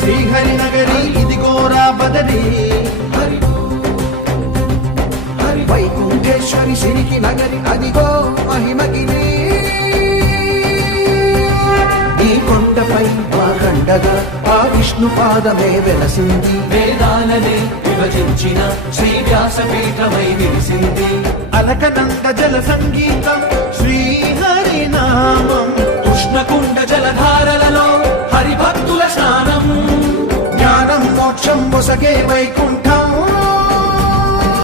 శ్రీహరి నగరి ఇదిగోరా బదరి వైకుంఠేశ్వరి సిరికి నగరి అదిగో మహిమగిరి ఈ కొండపై మా కండగా ఆ విష్ణు పాదమే వెలసింది వేదాలనే విభజించిన శ్రీ వ్యాసపీఠమై విరిసింది అలకనంద జల సంగీతం శ్రీహరి నామం కృష్ణకుండ జలధారలలో హరిభక్తుల స్నానం జ్ఞానం మోక్షం మొసగే వైకుంఠ